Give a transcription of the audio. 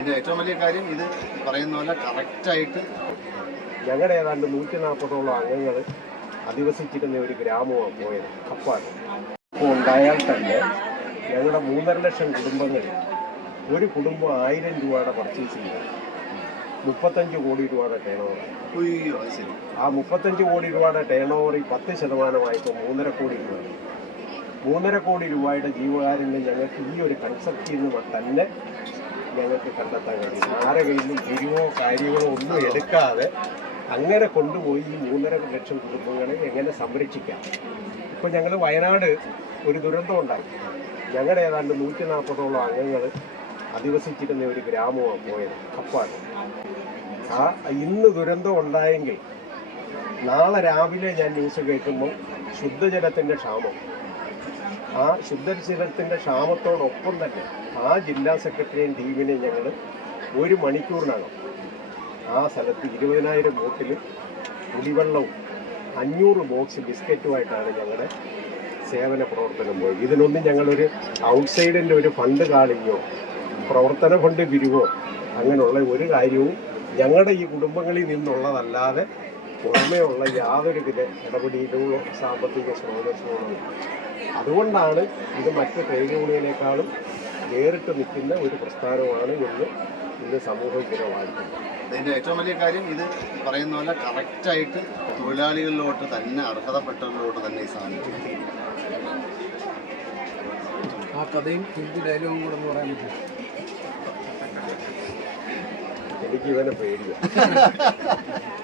ഏറ്റവും വലിയ കാര്യം ഇത് പറയുന്ന പോലെ കറക്റ്റായിട്ട് ഞങ്ങളുടെ ഏതാണ്ട് നൂറ്റി നാൽപ്പതോളം അംഗങ്ങൾ അധിവസിച്ചിരുന്ന ഒരു ഗ്രാമമാണ് പോയത് കപ്പാട്. അപ്പോൾ ഉണ്ടായാൽ തന്നെ ഞങ്ങളുടെ മൂന്നര ലക്ഷം കുടുംബങ്ങൾ ഒരു കുടുംബം ആയിരം രൂപയുടെ പർച്ചേസ് ചെയ്തു. മുപ്പത്തഞ്ച് കോടി രൂപയുടെ ടേൺ ഓവർ ആ മുപ്പത്തഞ്ച് കോടി രൂപയുടെ ടേൺ ഓവറിൽ പത്ത് ശതമാനമായപ്പോൾ മൂന്നര കോടി രൂപ. മൂന്നര കോടി രൂപയുടെ ജീവകാരുണ്യം ഞങ്ങൾക്ക് ഈ ഒരു കൺസെപ്റ്റിൽ നിന്ന് തന്നെ ഞങ്ങൾക്ക് കണ്ടെത്താൻ കഴിയും. ആരെ കയ്യിലും പിരിവോ കാര്യങ്ങളോ ഒന്നും എടുക്കാതെ അങ്ങനെ കൊണ്ടുപോയി ഈ മൂന്നര ലക്ഷം കുടുംബങ്ങളെ എങ്ങനെ സംരക്ഷിക്കാം? ഇപ്പോൾ ഞങ്ങൾ വയനാട് ഒരു ദുരന്തം ഉണ്ടായി. ഞങ്ങളുടെ ഏതാണ്ട് നൂറ്റി നാൽപ്പതോളം അംഗങ്ങൾ അധിവസിച്ചിരുന്ന ഒരു ഗ്രാമമാണ് പോയത് കപ്പാട്. ആ ഇന്ന് ദുരന്തം ഉണ്ടായെങ്കിൽ നാളെ രാവിലെ ഞാൻ ന്യൂസ് കേൾക്കുമ്പോൾ ശുദ്ധജലത്തിന്റെ ക്ഷാമം. ആ ശുദ്ധജലത്തിന്റെ ക്ഷാമത്തോടൊപ്പം തന്നെ ആ ജില്ലാ സെക്രട്ടറിയും ടീമിനെ ഞങ്ങൾ ഒരു മണിക്കൂറിനകം ആ സ്ഥലത്ത് ഇരുപതിനായിരം ബോട്ടിൽ കുടിവെള്ളവും അഞ്ഞൂറ് ബോക്സ് ബിസ്ക്കറ്റുമായിട്ടാണ് ഞങ്ങളുടെ സേവന പ്രവർത്തനം പോയത് ഇതിനൊന്നും ഞങ്ങളൊരു ഔട്ട്സൈഡിന്റെ ഒരു ഫണ്ട് കാണിക്കോ പ്രവർത്തന ഫണ്ട് പിരിവോ അങ്ങനെയുള്ള ഒരു കാര്യവും ഞങ്ങളുടെ ഈ കുടുംബങ്ങളിൽ നിന്നുള്ളതല്ലാതെ പുറമേയുള്ള യാതൊരു വിധ ഇടപെടലുകളോ സാമ്പത്തിക സ്രോതസ്സുകളോ. അതുകൊണ്ടാണ് ഇത് മറ്റ് ട്രേഡ് യൂണിയനേക്കാളും നേരിട്ട് നിൽക്കുന്ന ഒരു പ്രസ്ഥാനമാണ് എന്ന് ഇന്ന് സമൂഹം ഇങ്ങനെ വാഴ്ത്തുന്നത് അതിന്റെ ഏറ്റവും വലിയ കാര്യം ഇത് പറയുന്ന പോലെ കറക്റ്റായിട്ട് തൊഴിലാളികളിലോട്ട് തന്നെ അർഹതപ്പെട്ടവരിലോട്ട് തന്നെ ഈ സാധനം ആ കഥയും ഹിന്ദി ഡയലോഗും കൂടെ ഒന്ന് പറയാൻ പറ്റും എനിക്ക് ഇവനെ പേടിയാണ്